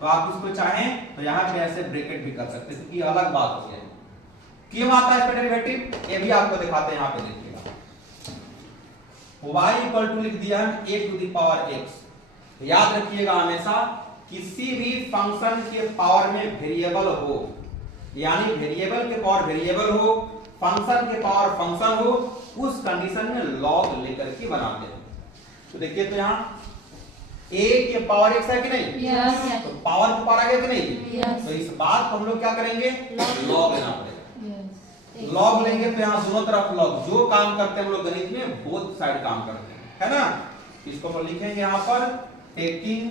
तो आप इसको चाहें तो यहाँ पे ऐसे ब्रैकेट भी कर सकते हैं, क्योंकि अलग बात हो गया। क्यों आता है इसका डेरिवेटिव ये भी आपको दिखाते हैं, यहाँ पे देखिएगा y इक्वल टू लिख दिया है a to the power x। याद रखिएगा हमेशा किसी भी फंक्शन के पावर में वेरिएबल हो, यानी वेरिएबल के पावर वेरिएबल हो, फंक्शन के पावर फंक्शन हो, उस कंडीशन में लॉग लेकर के बनाते हैं। तो देखिए तो यहाँ a के पावर x है कि नहीं? yes. तो पावर के पावर आ गया कि नहीं? yes. तो इस बात को हम लोग क्या करेंगे? लॉग लेना पड़ेगा। yes. लॉग लेंगे तो यहाँ दोनों तरफ लॉग, जो काम करते हैं हम लोग गणित में बोथ साइड काम करते हैं, है ना? इसको हम लिखेंगे यहाँ पर taking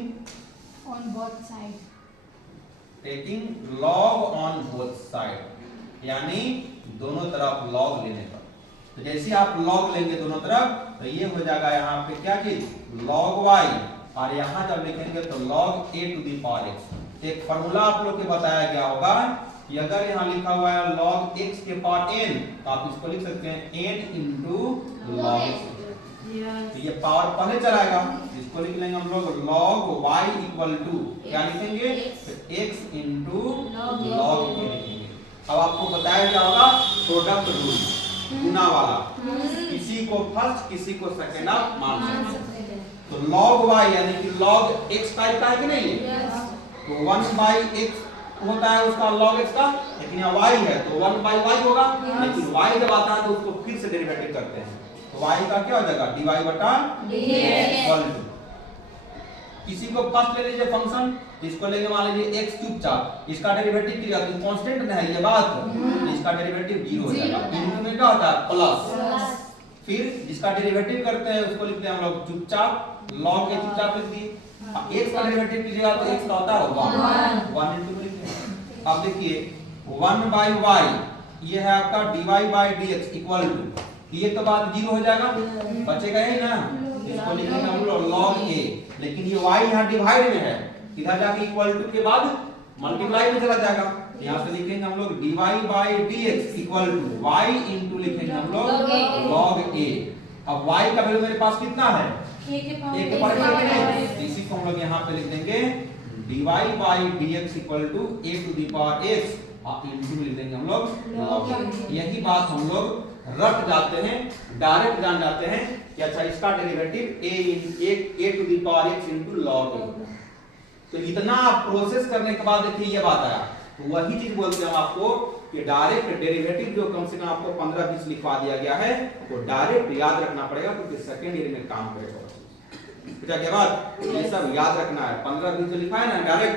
on both side, taking log on both side, यानी दोनों तरफ लॉग लेने पर। तो जैसे आप लॉग लेंगे दोनों तरफ तो ये हो जाएगा यहाँ पे क्या चीज लॉग y, और यहाँ जब लिखेंगे तो log a to the power x। एक फॉर्मूला आप लोग के बताया गया होगा कि अगर यहाँ लिखा हुआ है log x के पावर n, तो आप इसको लिख सकते हैं n इंटू लॉग x। तो ये पावर पहले चलाएगा, इसको लिख लेंगे हम लोग log y इक्वल टू क्या लिखेंगे? x इंटू लॉग a लिखेंगे। अब आपको बताया गया होगा प्रोडक्ट रूल, गुना वाला, किसी को फर्स्ट किसी को सेकंड आप मान सकते हैं। तो log y यानी कि log x टाइप का है कि नहीं? तो 1/x होता है उसका log x का, लेकिन यहाँ y है तो 1/y होगा। लेकिन y जब आता है तो उसको फिर से डेरिवेटिव करते हैं, तो y का क्या हो जाएगा? dy बटा dx इक्वल टू, किसी को फर्स्ट ले लीजिए फंक्शन, इसको लेके मान लीजिए x चुपचाप, इसका डेरिवेटिव क्या है? कांस्टेंट में है ये बात, इसका डेरिवेटिव 0 हो जाएगा। इंटू में क्या होता है? प्लस। फिर जिसका डेरिवेटिव करते हैं उसको लिखते हैं हम लोग चुपचाप, log a चुपचाप लिख दी। x का डेरिवेटिव कीजिएगा तो x का होता है 1 इंटू लिखते हैं। अब देखिए 1/y ये है आपका dy dx इक्वल टू, ये तो बात 0 हो जाएगा, बचेगा ही ना, इसको लिखेंगे हम लोग log a। लेकिन ये y यहाँ डिवाइड में है, इधर जाके इक्वल टू के बाद मल्टीप्लाई में चला जाएगा, यहाँ से लिखेंगे हम लोग dy dx equal to y into लिखेंगे हम लोग log a। अब y का वैल्यू मेरे पास कितना है? a के पावर, इसी को हम लोग यहाँ पे लिख देंगे dy dx equal to a to the power x और इंटू लिख देंगे हम लोग log a। यही बात हम लोग रट जाते हैं, डायरेक्ट जान जाते हैं कि अच्छा इसका derivative a to the power x into log a। तो इतना प्रोसेस करने के बाद देखिए ये बात आया, तो वही चीज बोलते हैं हम आपको कि डायरेक्ट डेरिवेटिव जो कम से कम आपको 15-20 लिखवा दिया गया है वो डायरेक्ट याद रखना पड़ेगा, क्योंकि सेकंड ईयर में काम करेगा। क्या बात, ये सब याद रखना है, 15-20 जो लिखा है ना डायरेक्ट